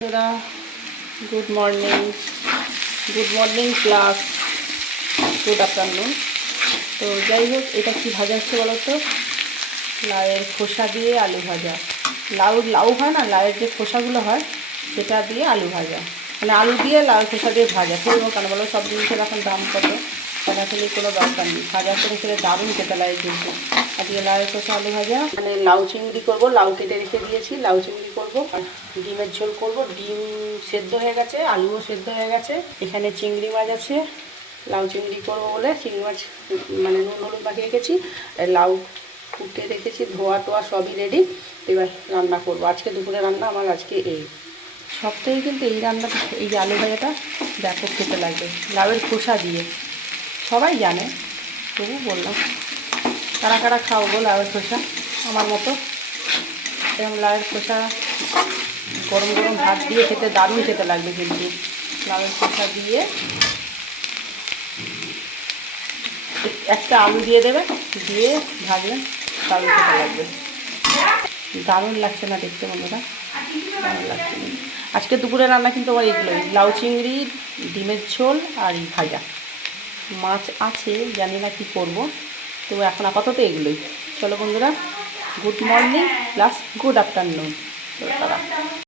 বন্ধুরা, good morning plus good afternoon. তো যাই হোক, এটা কি ভাজা হচ্ছে বলো তো? লাউয়ের খোসা দিয়ে আলু ভাজা। লাউ হয় না, লাউয়ের যে খোসাগুলো হয় সেটা দিয়ে আলু ভাজা, মানে আলু দিয়ে লাউ খোসা দিয়ে ভাজা। ফেলবো কেন বলো, সব জিনিসের এখন দাম কত, ফেলাফেলি কোনো দরকার নেই। ভাজা করে খেলে দারুণ খেতে লাগে কিন্তু। আজকে লাউয়ের খোসা আলু ভাজা, মানে লাউ চিংড়ি করবো। লাউ কেটে রেখে দিয়েছি, লাউ চিংড়ি করবো। আর ডিমের ঝোল করবো। ডিম সেদ্ধ হয়ে গেছে, আলুও সেদ্ধ হয়ে গেছে। এখানে চিংড়ি মাছ আছে, লাউ চিংড়ি করবো বলে চিংড়ি মাছ মানে নুন হলুদ মাখিয়ে রেখেছি। লাউ কুটে রেখেছি, ধোয়া টোয়া সবই রেডি। এবার রান্না করবো। আজকে দুপুরে রান্না আমার আজকে এই সপ্তাহে কিন্তু এই রান্নাটা, এই যে আলু ভাজাটা ব্যাপক খেতে লাগবে লাউয়ের খোসা দিয়ে। সবাই জানে, তবু বললাম। কারা কারা খাও গো লাউয়ের খোসা আমার মতো? এরকম লাউয়ের খোসা গরম গরম ভাত দিয়ে খেতে দারুণ খেতে লাগবে কিন্তু। লাউয়ের খোসা দিয়ে একটা আলু দিয়ে দেবে, দিয়ে ভাজলেন, দারুণ খেতে লাগবে। দারুণ লাগছে না দেখতে বন্ধুরা? দারুণ লাগছে। আজকে দুপুরে রান্না কিন্তু আমার এগুলোই, লাউ চিংড়ি, ডিমের ঝোল আর এই ভাজা। মাছ আছে, জানি না কি করব, তো এখন আপাতত এগুলোই। চলো বন্ধুরা, good morning plus good afternoon. তারা